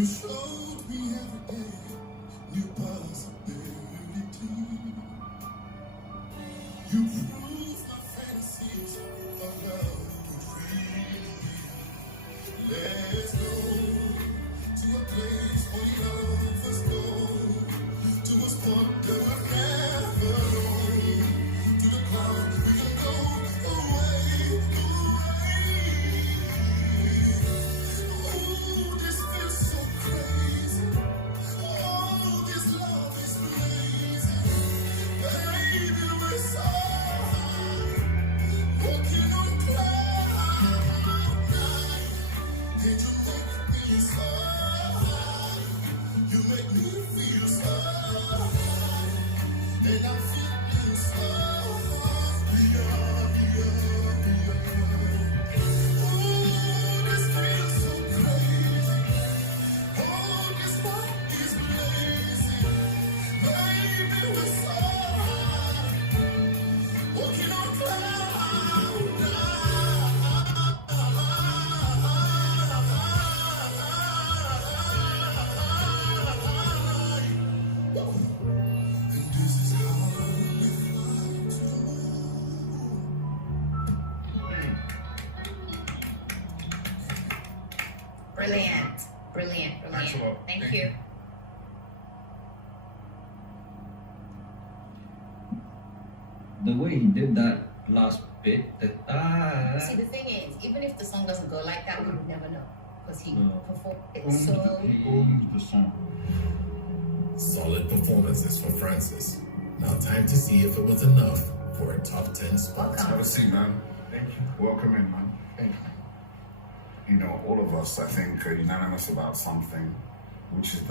You showed me every day new possibility. You proved my fantasies of love could really be. Let's go to a place where love us go, to a spot that we're never alone, to the cloud we can go away, away. Ooh, this feels so crazy. Oh, this love is blazing. Baby, we're so high, walking on cloud nine. Did you make me so high? You make me feel so high, and I'm feeling so high, beyond, beyond, beyond. Ooh, this feels so crazy. Oh, this world is blazing. Baby, we're so high, walking on cloud nine. And this is how we fly to the moon. Brilliant. Brilliant. Thanks a Brilliant. lot. Thank Thank you. The way he did that last bit, See, the thing is, even if the song doesn't go like that, we would never know because he No. performed it Owns so. he owns the song. Solid performances for Francis. Now time to see if it was enough for a top 10 spot. Welcome. Have a seat, man. Thank you. Welcome in, man. Thank you. You know, all of us, I think, are unanimous about something, which is that